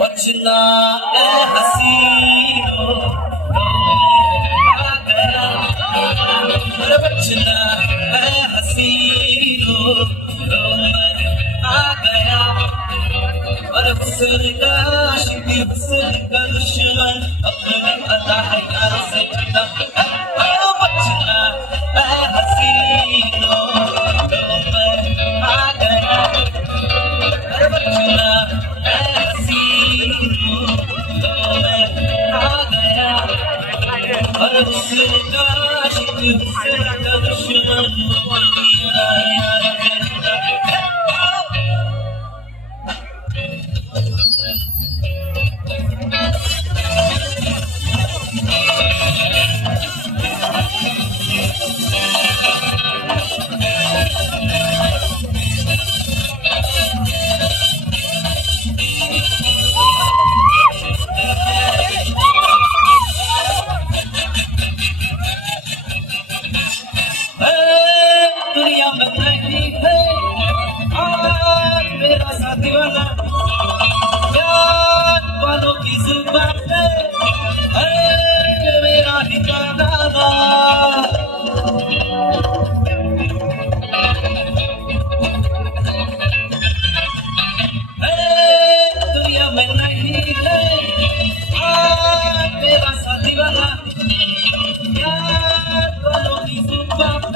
बचना ए हसीनो आ गया अरे बचना ए हसीनो आ गया अरे हुस्न का आशिक हुस्न का दुश्मन अपने अता है यार से जुदा बचना ए हसीनो आ गया अरे बचना दुनिया में नहीं है आज मेरा साथी वाला याद वालों की जुबान है मेरा ठिकाना दुनिया में नहीं है आज मेरा साथी वाला याद वालों की जुबान